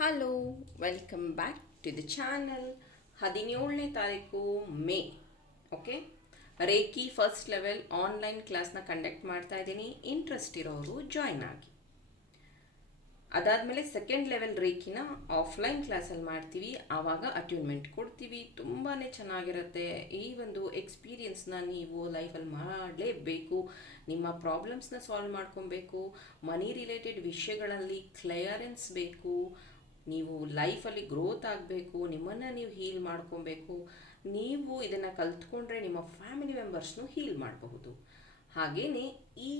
Hello welcome back to the channel ಹದಿನೇಳನೇ ತಾರೀಕು May okay reiki first level online ಕ್ಲಾಸ್ನ conduct ಮಾಡ್ತಾ ಇದ್ದೀನಿ. ಇಂಟ್ರೆಸ್ಟ್ ಇರೋರು ಜಾಯ್ನ್ ಆಗಿ. ಅದಾದಮೇಲೆ ಸೆಕೆಂಡ್ ಲೆವೆಲ್ ರೇಕಿನ ಆಫ್ಲೈನ್ ಕ್ಲಾಸಲ್ಲಿ ಮಾಡ್ತೀವಿ. ಆವಾಗ ಅಟ್ಯೂನ್ಮೆಂಟ್ ಕೊಡ್ತೀವಿ. ತುಂಬಾ ಚೆನ್ನಾಗಿರುತ್ತೆ. ಈ ಒಂದು ಎಕ್ಸ್ಪೀರಿಯನ್ಸ್ನ ನೀವು ಲೈಫಲ್ಲಿ ಮಾಡಲೇಬೇಕು. ನಿಮ್ಮ ಪ್ರಾಬ್ಲಮ್ಸ್ನ ಸಾಲ್ವ್ ಮಾಡ್ಕೊಬೇಕು. ಮನಿ ರಿಲೇಟೆಡ್ ವಿಷಯಗಳಲ್ಲಿ ಕ್ಲಿಯರೆನ್ಸ್ ಬೇಕು. ನೀವು ಲೈಫಲ್ಲಿ ಗ್ರೋತ್ ಆಗಬೇಕು, ನಿಮ್ಮನ್ನು ನೀವು ಹೀಲ್ ಮಾಡ್ಕೊಬೇಕು, ನೀವು ಇದನ್ನು ಕಲ್ತ್ಕೊಂಡ್ರೆ ನಿಮ್ಮ ಫ್ಯಾಮಿಲಿ ಮೆಂಬರ್ಸ್ನು ಹೀಲ್ ಮಾಡಬಹುದು. ಹಾಗೆಯೇ ಈ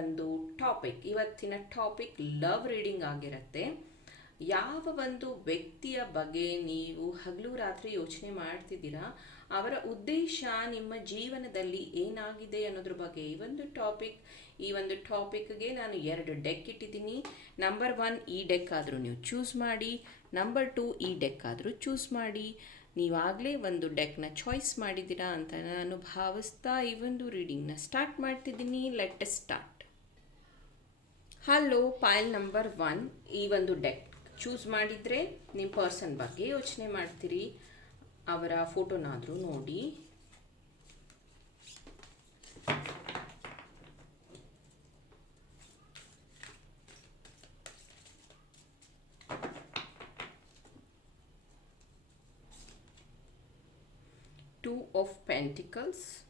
ಒಂದು ಟಾಪಿಕ್ ಇವತ್ತಿನ ಟಾಪಿಕ್ ಲವ್ ರೀಡಿಂಗ್ ಆಗಿರುತ್ತೆ. ಯಾವ ಒಂದು ವ್ಯಕ್ತಿಯ ಬಗ್ಗೆ ನೀವು ಹಗಲು ರಾತ್ರಿ ಯೋಚನೆ ಮಾಡ್ತಿದ್ದೀರಾ, ಅವರ ಉದ್ದೇಶ ನಿಮ್ಮ ಜೀವನದಲ್ಲಿ ಏನಾಗಿದೆ ಅನ್ನೋದ್ರ ಬಗ್ಗೆ ಈ ಒಂದು ಟಾಪಿಕ್ ಈ ಒಂದು ಟಾಪಿಕ್ಗೆ ನಾನು ಎರಡು ಡೆಕ್ ಇಟ್ಟಿದ್ದೀನಿ. ನಂಬರ್ ಒನ್ ಈ ಡೆಕ್ ಆದರೂ ನೀವು ಚೂಸ್ ಮಾಡಿ, ನಂಬರ್ ಟು ಈ ಡೆಕ್ ಆದರೂ ಚೂಸ್ ಮಾಡಿ. ನೀವಾಗಲೇ ಒಂದು ಡೆಕ್ನ ಚಾಯ್ಸ್ ಮಾಡಿದ್ದೀರಾ ಅಂತ ನಾನು ಭಾವಿಸ್ತಾ ಈ ಒಂದು ರೀಡಿಂಗ್ನ ಸ್ಟಾರ್ಟ್ ಮಾಡ್ತಿದ್ದೀನಿ. Let start. Hello pile number one ಈ ಒಂದು ಡೆಕ್ ಚೂಸ್ ಮಾಡಿದರೆ ನಿಮ್ಮ ಪರ್ಸನ್ ಬಗ್ಗೆ ಯೋಚನೆ ಮಾಡ್ತೀರಿ. ಅವರ ಫೋಟೋನಾದರೂ ನೋಡಿ. Of pentacles.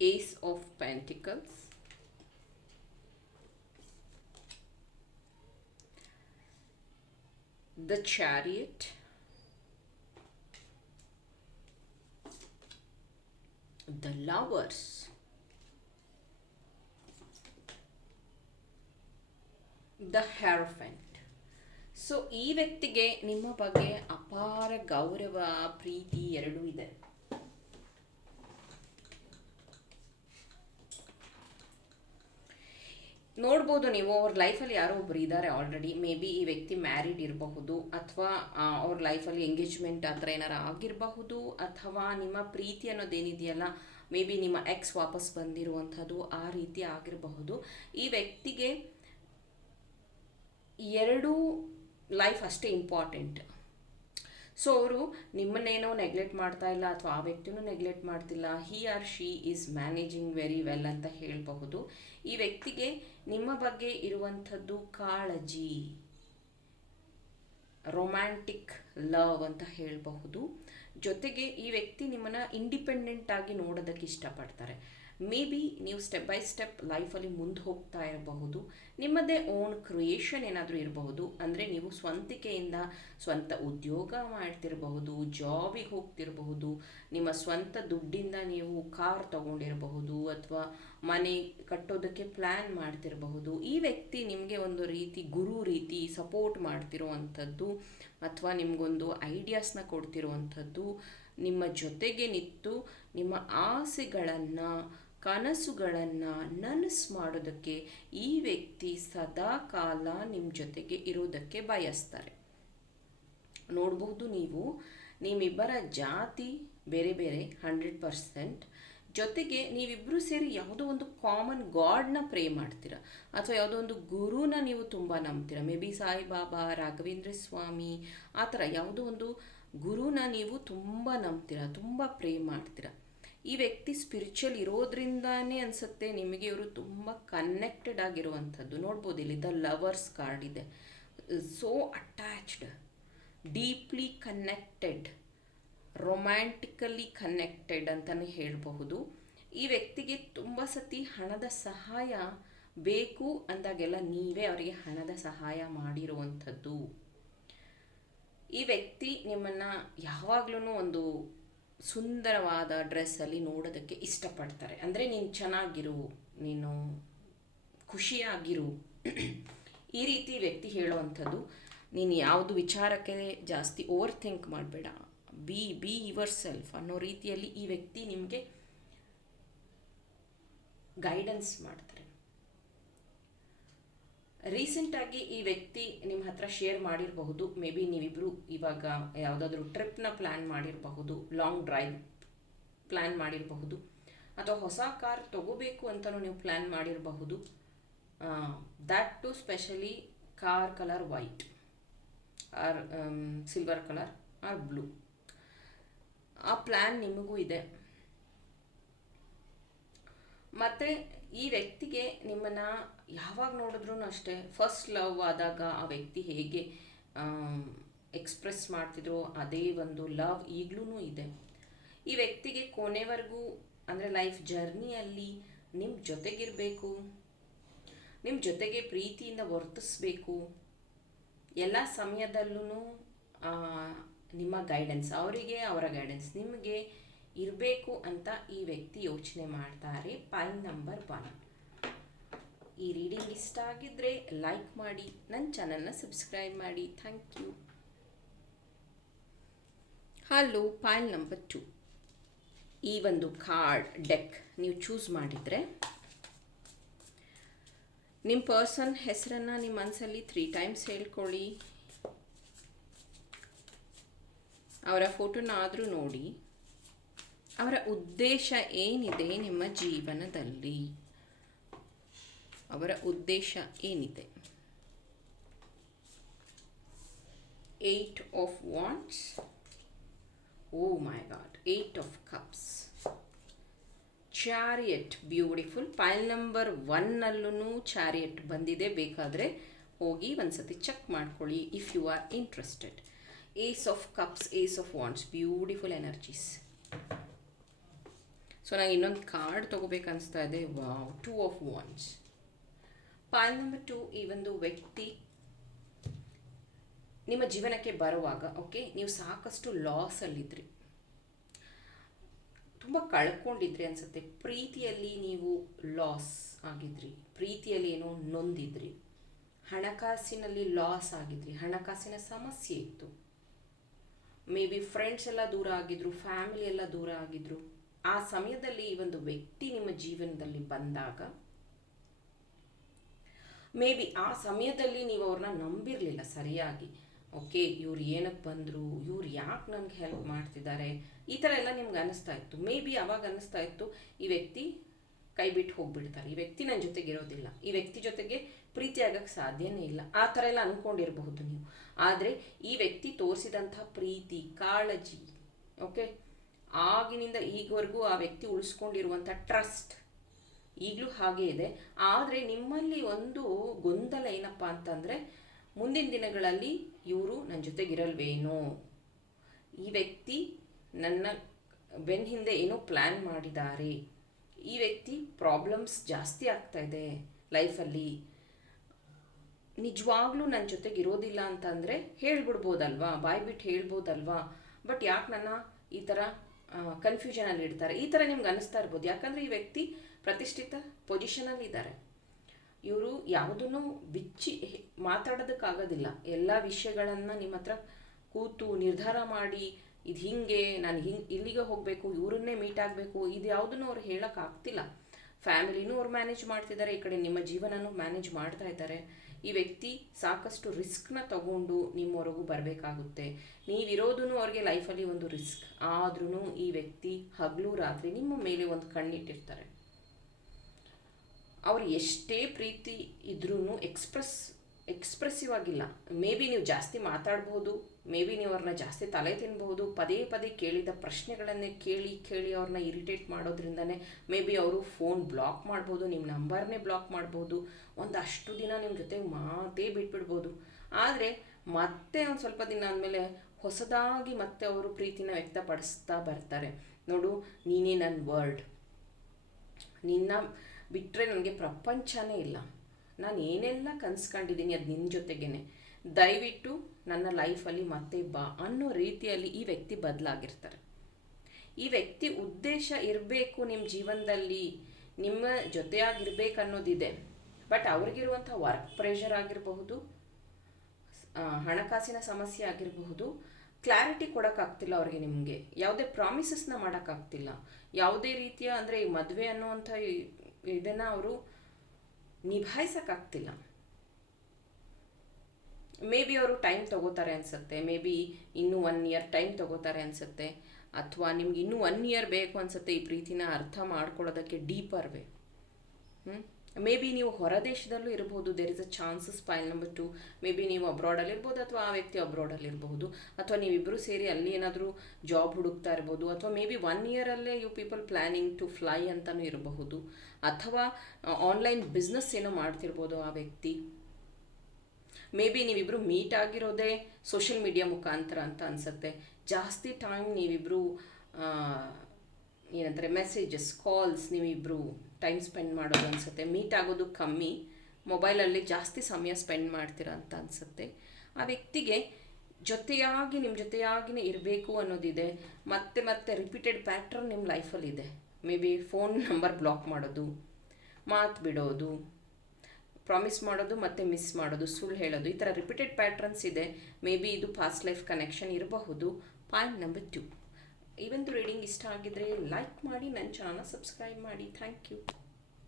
Ace of pentacles. The chariot. The lovers. The hierophant so ಈ ವ್ಯಕ್ತಿಗೆ ನಿಮ್ಮ ಬಗ್ಗೆ ಅಪಾರ ಗೌರವ, ಪ್ರೀತಿ ಎರಡೂ ಇದೆ. ನೋಡ್ಬೋದು ನೀವು, ಅವ್ರ ಲೈಫಲ್ಲಿ ಯಾರೋ ಒಬ್ರು ಇದ್ದಾರೆ ಆಲ್ರೆಡಿ ಮೇ ಬಿ ಈ ವ್ಯಕ್ತಿ ಮ್ಯಾರಿಡ್ ಇರಬಹುದು, ಅಥವಾ ಅವ್ರ ಲೈಫಲ್ಲಿ ಎಂಗೇಜ್ಮೆಂಟ್ ಆ ಥರ ಏನಾರು ಆಗಿರಬಹುದು, ಅಥವಾ ನಿಮ್ಮ ಪ್ರೀತಿ ಅನ್ನೋದೇನಿದೆಯಲ್ಲ ಮೇ ಬಿ ನಿಮ್ಮ ಎಕ್ಸ್ ವಾಪಸ್ ಬಂದಿರುವಂಥದ್ದು ಆ ರೀತಿ ಆಗಿರಬಹುದು. ಈ ವ್ಯಕ್ತಿಗೆ ಎರಡೂ ಲೈಫ್ ಅಷ್ಟೇ ಇಂಪಾರ್ಟೆಂಟ್ ಸೊ ಅವರು ನಿಮ್ಮನ್ನೇನೋ ನೆಗ್ಲೆಕ್ಟ್ ಮಾಡ್ತಾ ಇಲ್ಲ ಅಥವಾ ಆ ವ್ಯಕ್ತಿನೂ ನೆಗ್ಲೆಕ್ಟ್ ಮಾಡ್ತಿಲ್ಲ he or she is managing very well ಅಂತ ಹೇಳಬಹುದು. ಈ ವ್ಯಕ್ತಿಗೆ ನಿಮ್ಮ ಬಗ್ಗೆ ಇರುವಂಥದ್ದು ಕಾಳಜಿ ರೊಮ್ಯಾಂಟಿಕ್ ಲವ್ ಅಂತ ಹೇಳಬಹುದು. ಜೊತೆಗೆ ಈ ವ್ಯಕ್ತಿ ನಿಮ್ಮನ್ನು ಇಂಡಿಪೆಂಡೆಂಟ್ ಆಗಿ ನೋಡೋದಕ್ಕೆ ಇಷ್ಟಪಡ್ತಾರೆ. ಮೇ ಬಿ ನೀವು ಸ್ಟೆಪ್ ಬೈ ಸ್ಟೆಪ್ ಲೈಫಲ್ಲಿ ಮುಂದೆ ಹೋಗ್ತಾ ಇರಬಹುದು. ನಿಮ್ಮದೇ ಓನ್ ಕ್ರಿಯೇಷನ್ ಏನಾದರೂ ಇರಬಹುದು. ಅಂದರೆ ನೀವು ಸ್ವಂತಿಕೆಯಿಂದ ಸ್ವಂತ ಉದ್ಯೋಗ ಮಾಡ್ತಿರಬಹುದು ಜಾಬಿಗೆ ಹೋಗ್ತಿರಬಹುದು, ನಿಮ್ಮ ಸ್ವಂತ ದುಡ್ಡಿಂದ ನೀವು ಕಾರ್ ತಗೊಂಡಿರಬಹುದು ಅಥವಾ ಮನೆ ಕಟ್ಟೋದಕ್ಕೆ ಪ್ಲ್ಯಾನ್ ಮಾಡ್ತಿರಬಹುದು. ಈ ವ್ಯಕ್ತಿ ನಿಮಗೆ ಒಂದು ರೀತಿ ಗುರು ರೀತಿ ಸಪೋರ್ಟ್ ಮಾಡ್ತಿರುವಂಥದ್ದು ಅಥವಾ ನಿಮಗೊಂದು ಐಡಿಯಾಸ್ನ ಕೊಡ್ತಿರುವಂಥದ್ದು, ನಿಮ್ಮ ಜೊತೆಗೆ ನಿಂತು ನಿಮ್ಮ ಆಸೆಗಳನ್ನು ಕನಸುಗಳನ್ನು ನನಸು ಮಾಡೋದಕ್ಕೆ ಈ ವ್ಯಕ್ತಿ ಸದಾ ಕಾಲ ನಿಮ್ಮ ಜೊತೆಗೆ ಇರೋದಕ್ಕೆ ಬಯಸ್ತಾರೆ. ನೋಡಬಹುದು ನೀವು, ನಿಮ್ಮಿಬ್ಬರ ಜಾತಿ ಬೇರೆ ಬೇರೆ ಹಂಡ್ರೆಡ್ ಪರ್ಸೆಂಟ್ ಜೊತೆಗೆ ನೀವಿಬ್ಬರು ಸೇರಿ ಯಾವುದೋ ಒಂದು ಕಾಮನ್ ಗಾಡ್ನ ಪ್ರೇ ಮಾಡ್ತೀರಾ? ಅಥವಾ ಯಾವುದೋ ಒಂದು ಗುರುನ ನೀವು ತುಂಬ ನಂಬ್ತೀರಾ? ಮೇ ಬಿ ಸಾಯಿಬಾಬಾ, ರಾಘವೇಂದ್ರ ಸ್ವಾಮಿ, ಆ ಥರ ಯಾವುದೋ ಒಂದು ಗುರುನ ನೀವು ತುಂಬ ನಂಬ್ತೀರಾ? ತುಂಬ ಪ್ರೇ ಮಾಡ್ತೀರಾ? ಈ ವ್ಯಕ್ತಿ ಸ್ಪಿರಿಚುವಲ್ ಇರೋದ್ರಿಂದಾನೇ ಅನಿಸುತ್ತೆ, ನಿಮಗೆ ಇವರು ತುಂಬ ಕನೆಕ್ಟೆಡ್ ಆಗಿರುವಂಥದ್ದು. ನೋಡ್ಬೋದು ಇಲ್ಲಿ ದ ಲವರ್ಸ್ ಕಾರ್ಡ್ ಇದೆ. So attached deeply connected romantically connected ಅಂತಲೇ ಹೇಳಬಹುದು. ಈ ವ್ಯಕ್ತಿಗೆ ತುಂಬ ಸತಿ ಹಣದ ಸಹಾಯ ಬೇಕು ಅಂದಾಗೆಲ್ಲ ನೀವೇ ಅವರಿಗೆ ಹಣದ ಸಹಾಯ ಮಾಡಿರುವಂಥದ್ದು. ಈ ವ್ಯಕ್ತಿ ನಿಮ್ಮನ್ನು ಯಾವಾಗಲೂ ಒಂದು ಸುಂದರವಾದ ಡ್ರೆಸ್ಸಲ್ಲಿ ನೋಡೋದಕ್ಕೆ ಇಷ್ಟಪಡ್ತಾರೆ. ಅಂದರೆ ನೀನು ಚೆನ್ನಾಗಿರು, ನೀನು ಖುಷಿಯಾಗಿರು. ಈ ರೀತಿ ವ್ಯಕ್ತಿ ಹೇಳುವಂಥದ್ದು, ನೀನು ಯಾವುದು ವಿಚಾರಕ್ಕೆ ಜಾಸ್ತಿ ಓವರ್ ಥಿಂಕ್ ಮಾಡಬೇಡ. ಬಿ ಬಿ ಯುವರ್ ಸೆಲ್ಫ್ ಅನ್ನೋ ರೀತಿಯಲ್ಲಿ ಈ ವ್ಯಕ್ತಿ ನಿಮಗೆ ಗೈಡೆನ್ಸ್ ಮಾಡ್ತಾರೆ. ರೀಸೆಂಟಾಗಿ ಈ ವ್ಯಕ್ತಿ ನಿಮ್ಮ ಹತ್ರ ಶೇರ್ ಮಾಡಿರಬಹುದು. ಮೇ ಬಿ ನೀವಿಬ್ಬರು ಇವಾಗ ಯಾವುದಾದ್ರೂ ಟ್ರಿಪ್ನ ಪ್ಲ್ಯಾನ್ ಮಾಡಿರಬಹುದು, ಲಾಂಗ್ ಡ್ರೈವ್ ಪ್ಲ್ಯಾನ್ ಮಾಡಿರಬಹುದು, ಅಥವಾ ಹೊಸ ಕಾರ್ ತಗೋಬೇಕು ಅಂತಲೂ ನೀವು ಪ್ಲ್ಯಾನ್ ಮಾಡಿರಬಹುದು. That to specially car colour white or silver colour or blue ಆ ಪ್ಲ್ಯಾನ್ ನಿಮಗೂ ಇದೆ. ಮತ್ತು ಈ ವ್ಯಕ್ತಿಗೆ ನಿಮ್ಮನ್ನು ಯಾವಾಗ ನೋಡಿದ್ರೂ ಅಷ್ಟೇ ಫಸ್ಟ್ ಲವ್ ಆದಾಗ ಆ ವ್ಯಕ್ತಿ ಹೇಗೆ ಎಕ್ಸ್ಪ್ರೆಸ್ ಮಾಡ್ತಿದ್ರು ಅದೇ ಒಂದು ಲವ್ ಈಗಲೂ ಇದೆ. ಈ ವ್ಯಕ್ತಿಗೆ ಕೊನೆವರೆಗೂ, ಅಂದರೆ ಲೈಫ್ ಜರ್ನಿಯಲ್ಲಿ ನಿಮ್ಮ ಜೊತೆಗಿರಬೇಕು ನಿಮ್ಮ ಜೊತೆಗೆ ಪ್ರೀತಿಯಿಂದ ವರ್ತಿಸ್ಬೇಕು, ಎಲ್ಲ ಸಮಯದಲ್ಲೂ ನಿಮ್ಮ ಗೈಡೆನ್ಸ್ ಅವರಿಗೆ, ಅವರ ಗೈಡೆನ್ಸ್ ನಿಮಗೆ ಇರಬೇಕು ಅಂತ ಈ ವ್ಯಕ್ತಿ ಯೋಚನೆ ಮಾಡ್ತಾರೆ. ಪಾಯಿಂಟ್ ನಂಬರ್ ಒನ್ ಈ ರೀಡಿಂಗ್ ಇಷ್ಟ ಆಗಿದ್ದರೆ ಲೈಕ್ ಮಾಡಿ ನನ್ನ ಚಾನಲ್ನ ಸಬ್ಸ್ಕ್ರೈಬ್ ಮಾಡಿ. Thank you hello point number two ಈ ಒಂದು ಕಾರ್ಡ್ ಡೆಕ್ ನೀವು ಚೂಸ್ ಮಾಡಿದರೆ ನಿಮ್ಮ ಪರ್ಸನ್ ಹೆಸರನ್ನು ನಿಮ್ಮ ಮನಸ್ಸಲ್ಲಿ ತ್ರೀ ಟೈಮ್ಸ್ ಹೇಳ್ಕೊಳ್ಳಿ. ಅವರ ಫೋಟೋನಾದರೂ ನೋಡಿ. ಅವರ ಉದ್ದೇಶ ಏನಿದೆ ನಿಮ್ಮ ಜೀವನದಲ್ಲಿ? ಅವರ ಉದ್ದೇಶ ಏನಿದೆ? Eight of wands oh my god eight of cups chariot beautiful pile number ಒನ್ನಲ್ಲೂ chariot ಬಂದಿದೆ. ಬೇಕಾದರೆ ಹೋಗಿ ಒಂದ್ಸತಿ ಚೆಕ್ ಮಾಡ್ಕೊಳ್ಳಿ if you are interested ace of cups ace of wands beautiful energies so ನಂಗೆ ಇನ್ನೊಂದು ಕಾರ್ಡ್ ತೊಗೋಬೇಕು ಅನಿಸ್ತಾ ಇದೆ. Wow two of wands point number two ಈ ಒಂದು ವ್ಯಕ್ತಿ ನಿಮ್ಮ ಜೀವನಕ್ಕೆ ಬರುವಾಗ ಓಕೆ ನೀವು ಸಾಕಷ್ಟು ಲಾಸಲ್ಲಿದ್ರಿ ತುಂಬ ಕಳ್ಕೊಂಡಿದ್ರಿ ಅನಿಸುತ್ತೆ. ಪ್ರೀತಿಯಲ್ಲಿ ನೀವು ಲಾಸ್ ಆಗಿದ್ರಿ. ಪ್ರೀತಿಯಲ್ಲಿ ಏನೋ ನೊಂದಿದ್ರಿ. ಹಣಕಾಸಿನಲ್ಲಿ ಲಾಸ್ ಆಗಿದ್ರಿ. ಹಣಕಾಸಿನ ಸಮಸ್ಯೆ ಇತ್ತು. ಮೇ ಬಿ ಫ್ರೆಂಡ್ಸ್ ಎಲ್ಲ ದೂರ ಆಗಿದ್ರು ಫ್ಯಾಮಿಲಿ ಎಲ್ಲ ದೂರ ಆಗಿದ್ರು. ಆ ಸಮಯದಲ್ಲಿ ಈ ಒಂದು ವ್ಯಕ್ತಿ ನಿಮ್ಮ ಜೀವನದಲ್ಲಿ ಬಂದಾಗ, ಮೇ ಬಿ ಆ ಸಮಯದಲ್ಲಿ ನೀವು ಅವ್ರನ್ನ ನಂಬಿರಲಿಲ್ಲ ಸರಿಯಾಗಿ. ಓಕೆ, ಇವ್ರು ಏನಕ್ಕೆ ಬಂದರು, ಇವ್ರು ಯಾಕೆ ನನಗೆ ಹೆಲ್ಪ್ ಮಾಡ್ತಿದ್ದಾರೆ, ಈ ಥರ ಎಲ್ಲ ನಿಮ್ಗೆ ಅನ್ನಿಸ್ತಾ ಇತ್ತು. ಮೇ ಬಿ ಅವಾಗ ಅನ್ನಿಸ್ತಾ ಇತ್ತು, ಈ ವ್ಯಕ್ತಿ ಕೈ ಬಿಟ್ಟು ಹೋಗ್ಬಿಡ್ತಾರೆ. ಈ ವ್ಯಕ್ತಿ ನನ್ನ ಜೊತೆಗೆ ಇರೋದಿಲ್ಲ. ಈ ವ್ಯಕ್ತಿ ಜೊತೆಗೆ ಪ್ರೀತಿ ಆಗೋಕ್ಕೆ ಸಾಧ್ಯನೇ ಇಲ್ಲ. ಆ ಥರ ಎಲ್ಲ ಅಂದ್ಕೊಂಡಿರಬಹುದು ನೀವು. ಆದರೆ ಈ ವ್ಯಕ್ತಿ ತೋರಿಸಿದಂಥ ಪ್ರೀತಿ, ಕಾಳಜಿ, ಓಕೆ ಆಗಿನಿಂದ ಈಗವರೆಗೂ ಆ ವ್ಯಕ್ತಿ ಉಳಿಸ್ಕೊಂಡಿರುವಂಥ ಟ್ರಸ್ಟ್ ಈಗಲೂ ಹಾಗೆ ಇದೆ. ಆದರೆ ನಿಮ್ಮಲ್ಲಿ ಒಂದು ಗೊಂದಲ ಏನಪ್ಪ ಅಂತಂದರೆ, ಮುಂದಿನ ದಿನಗಳಲ್ಲಿ ಇವರು ನನ್ನ ಜೊತೆಗಿರಲ್ವೇನೋ? ಈ ವ್ಯಕ್ತಿ ನನ್ನ ಬೆನ್ನ ಹಿಂದೆ ಏನೋ ಪ್ಲ್ಯಾನ್ ಮಾಡಿದ್ದಾರೆ. ಈ ವ್ಯಕ್ತಿ ಪ್ರಾಬ್ಲಮ್ಸ್ ಜಾಸ್ತಿ ಆಗ್ತಾ ಇದೆ ಲೈಫಲ್ಲಿ ನಿಜವಾಗ್ಲೂ ನನ್ನ ಜೊತೆಗೆ ಇರೋದಿಲ್ಲ ಅಂತಂದರೆ ಹೇಳ್ಬಿಡ್ಬೋದಲ್ವಾ? ಬಾಯ್ಬಿಟ್ಟು ಹೇಳ್ಬೋದಲ್ವಾ? ಬಟ್ ಯಾಕೆ ನನ್ನ ಈ ಥರ ಕನ್ಫ್ಯೂಷನಲ್ಲಿ ಇಡ್ತಾರೆ. ಈ ಥರ ನಿಮ್ಗೆ ಅನ್ನಿಸ್ತಾ ಇರ್ಬೋದು. ಯಾಕಂದರೆ ಈ ವ್ಯಕ್ತಿ ಪ್ರತಿಷ್ಠಿತ ಪೊಸಿಷನಲ್ಲಿ ಇದ್ದಾರೆ. ಇವರು ಯಾವುದನ್ನು ಬಿಚ್ಚಿ ಮಾತಾಡೋದಕ್ಕಾಗೋದಿಲ್ಲ. ಎಲ್ಲ ವಿಷಯಗಳನ್ನು ನಿಮ್ಮ ಹತ್ರ ಕೂತು ನಿರ್ಧಾರ ಮಾಡಿ, ಇದು ಹಿಂಗೆ, ನಾನು ಹಿಂಗೆ, ಇಲ್ಲಿಗೆ ಹೋಗಬೇಕು, ಇವರನ್ನೇ ಮೀಟ್ ಆಗಬೇಕು, ಇದು ಯಾವುದನ್ನು ಅವ್ರು ಹೇಳೋಕ್ಕಾಗ್ತಿಲ್ಲ ಫ್ಯಾಮಿಲಿನೂ ಅವ್ರು ಮ್ಯಾನೇಜ್ ಮಾಡ್ತಿದ್ದಾರೆ, ಈ ಕಡೆ ನಿಮ್ಮ ಜೀವನನೂ ಮ್ಯಾನೇಜ್ ಮಾಡ್ತಾ ಇದ್ದಾರೆ. ಈ ವ್ಯಕ್ತಿ ಸಾಕಷ್ಟು ರಿಸ್ಕ್ನ ತಗೊಂಡು ನಿಮ್ಮವರೆಗೂ ಬರಬೇಕಾಗುತ್ತೆ. ನೀವಿರೋದೂ ಅವ್ರಿಗೆ ಲೈಫಲ್ಲಿ ಒಂದು ರಿಸ್ಕ್ ಆದ್ರೂ ಈ ವ್ಯಕ್ತಿ ಹಗಲು ರಾತ್ರಿ ನಿಮ್ಮ ಮೇಲೆ ಒಂದು ಕಣ್ಣಿಟ್ಟಿರ್ತಾರೆ. ಅವ್ರು ಎಷ್ಟೇ ಪ್ರೀತಿ ಇದ್ರೂ ಎಕ್ಸ್ಪ್ರೆಸ್ ಎಕ್ಸ್ಪ್ರೆಸಿವ್ ಆಗಿಲ್ಲ. ಮೇ ಬಿ ನೀವು ಜಾಸ್ತಿ ಮಾತಾಡ್ಬೋದು ಮೇ ಬಿ ನೀವು ಅವ್ರನ್ನ ಜಾಸ್ತಿ ತಲೆ ತಿನ್ಬಹುದು. ಪದೇ ಪದೇ ಕೇಳಿದ ಪ್ರಶ್ನೆಗಳನ್ನೇ ಕೇಳಿ ಕೇಳಿ ಅವ್ರನ್ನ ಇರಿಟೇಟ್ ಮಾಡೋದ್ರಿಂದನೇ ಮೇ ಬಿ ಅವರು ಫೋನ್ ಬ್ಲಾಕ್ ಮಾಡ್ಬೋದು ನಿಮ್ಮ ನಂಬರ್ನೇ ಬ್ಲಾಕ್ ಮಾಡ್ಬೋದು. ಒಂದಷ್ಟು ದಿನ ನಿಮ್ಮ ಜೊತೆ ಮಾತೇ ಬಿಟ್ಬಿಡ್ಬೋದು. ಆದರೆ ಮತ್ತೆ ಒಂದು ಸ್ವಲ್ಪ ದಿನ ಆದಮೇಲೆ ಹೊಸದಾಗಿ ಮತ್ತೆ ಅವರು ಪ್ರೀತಿನ ವ್ಯಕ್ತಪಡಿಸ್ತಾ ಬರ್ತಾರೆ. ನೋಡು, ನೀನೇ ನನ್ನ ವರ್ಡ್ ನಿನ್ನ ಬಿಟ್ಟರೆ ನನಗೆ ಪ್ರಪಂಚನೇ ಇಲ್ಲ. ನಾನು ಏನೆಲ್ಲ ಕನ್ಸ್ಕೊಂಡಿದ್ದೀನಿ ಅದು ನಿನ್ನ ಜೊತೆಗೇನೆ. ದಯವಿಟ್ಟು ನನ್ನ ಲೈಫಲ್ಲಿ ಮತ್ತೆ ಬಾ ಅನ್ನೋ ರೀತಿಯಲ್ಲಿ ಈ ವ್ಯಕ್ತಿ ಬದಲಾಗಿರ್ತಾರೆ. ಈ ವ್ಯಕ್ತಿ ಉದ್ದೇಶ ಇರಬೇಕು ನಿಮ್ಮ ಜೀವನದಲ್ಲಿ, ನಿಮ್ಮ ಜೊತೆಯಾಗಿರ್ಬೇಕು ಅನ್ನೋದಿದೆ ಬಟ್ ಅವ್ರಿಗಿರುವಂಥ ವರ್ಕ್ ಪ್ರೆಷರ್ ಆಗಿರಬಹುದು ಹಣಕಾಸಿನ ಸಮಸ್ಯೆ ಆಗಿರಬಹುದು ಕ್ಲಾರಿಟಿ ಕೊಡೋಕ್ಕಾಗ್ತಿಲ್ಲ ಅವ್ರಿಗೆ ನಿಮಗೆ. ಯಾವುದೇ ಪ್ರಾಮಿಸಸ್ನ ಮಾಡೋಕ್ಕಾಗ್ತಿಲ್ಲ. ಯಾವುದೇ ರೀತಿಯ ಅಂದರೆ ಈ ಮದುವೆ ಅನ್ನುವಂಥ ಇದನ್ನು ಅವರು ನಿಭಾಯಿಸೋಕ್ಕಾಗ್ತಿಲ್ಲ. ಮೇ ಬಿ ಅವರು ಟೈಮ್ ತಗೋತಾರೆ ಅನಿಸುತ್ತೆ. ಮೇ ಬಿ ಇನ್ನೂ ಒನ್ ಇಯರ್ ಟೈಮ್ ತಗೋತಾರೆ ಅನಿಸುತ್ತೆ. ಅಥವಾ ನಿಮ್ಗೆ ಇನ್ನೂ ಒನ್ ಇಯರ್ ಬೇಕು ಅನಿಸುತ್ತೆ ಈ ಪ್ರೀತಿನ ಅರ್ಥ ಮಾಡ್ಕೊಳ್ಳೋದಕ್ಕೆ ಡೀಪರ್ ವೇ ಹ್ಞೂ ಮೇ ಬಿ ನೀವು ಹೊರದೇಶದಲ್ಲೂ ಇರಬಹುದು there is a chances pile number two maybe ನೀವು ಅಬ್ರಾಡಲ್ಲಿ ಇರ್ಬೋದು ಅಥವಾ ಆ ವ್ಯಕ್ತಿ ಅಬ್ರಾಡಲ್ಲಿ ಇರಬಹುದು ಅಥವಾ ನೀವಿಬ್ಬರು ಸೇರಿ ಅಲ್ಲಿ ಏನಾದರೂ ಜಾಬ್ ಹುಡುಕ್ತಾ ಇರ್ಬೋದು. ಅಥವಾ may be one ಇಯರಲ್ಲೇ you people planning to fly ಅಂತಲೂ ಇರಬಹುದು. ಅಥವಾ ಆನ್ಲೈನ್ ಬಿಸ್ನೆಸ್ ಏನೋ ಮಾಡ್ತಿರ್ಬೋದು ಆ ವ್ಯಕ್ತಿ. ಮೇ ಬಿ ನೀವಿಬ್ಬರು ಮೀಟ್ ಆಗಿರೋದೇ ಸೋಷಿಯಲ್ ಮೀಡಿಯಾ ಮುಖಾಂತರ ಅಂತ ಅನಿಸುತ್ತೆ. ಜಾಸ್ತಿ ಟೈಮ್ ನೀವಿಬ್ಬರು ಏನಂತಾರೆ ಮೆಸೇಜಸ್ ಕಾಲ್ಸ್ ನೀವಿಬ್ಬರು ಟೈಮ್ ಸ್ಪೆಂಡ್ ಮಾಡೋದು ಅನಿಸುತ್ತೆ. ಮೀಟ್ ಆಗೋದು ಕಮ್ಮಿ. ಮೊಬೈಲಲ್ಲಿ ಜಾಸ್ತಿ ಸಮಯ ಸ್ಪೆಂಡ್ ಮಾಡ್ತೀರಾ ಅಂತ ಅನಿಸುತ್ತೆ. ಆ ವ್ಯಕ್ತಿಗೆ ಜೊತೆಯಾಗಿ ನಿಮ್ಮ ಜೊತೆಯಾಗಿನೇ ಇರಬೇಕು ಅನ್ನೋದಿದೆ. ಮತ್ತೆ ಮತ್ತೆ ರಿಪೀಟೆಡ್ ಪ್ಯಾಟ್ರನ್ ನಿಮ್ಮ ಲೈಫಲ್ಲಿದೆ may be phone number block ಮಾಡೋದು, ಮಾತು ಬಿಡೋದು ಪ್ರಾಮಿಸ್ ಮಾಡೋದು, ಮತ್ತು ಮಿಸ್ ಮಾಡೋದು, ಸುಳ್ಳು ಹೇಳೋದು, ಈ ಥರ ರಿಪೀಟೆಡ್ ಪ್ಯಾಟ್ರನ್ಸ್ ಇದೆ. ಮೇ ಬಿ ಇದು ಪಾಸ್ಟ್ ಲೈಫ್ ಕನೆಕ್ಷನ್ ಇರಬಹುದು. ಪಾಯಿಂಟ್ ನಂಬರ್ ಟು ಈವಂದು ರೀಡಿಂಗ್ ಇಷ್ಟ ಆಗಿದ್ರೆ ಲೈಕ್ ಮಾಡಿ ನನ್ನ ಚಾನಲ್ ಸಬ್ಸ್ಕ್ರೈಬ್ ಮಾಡಿ. Thank you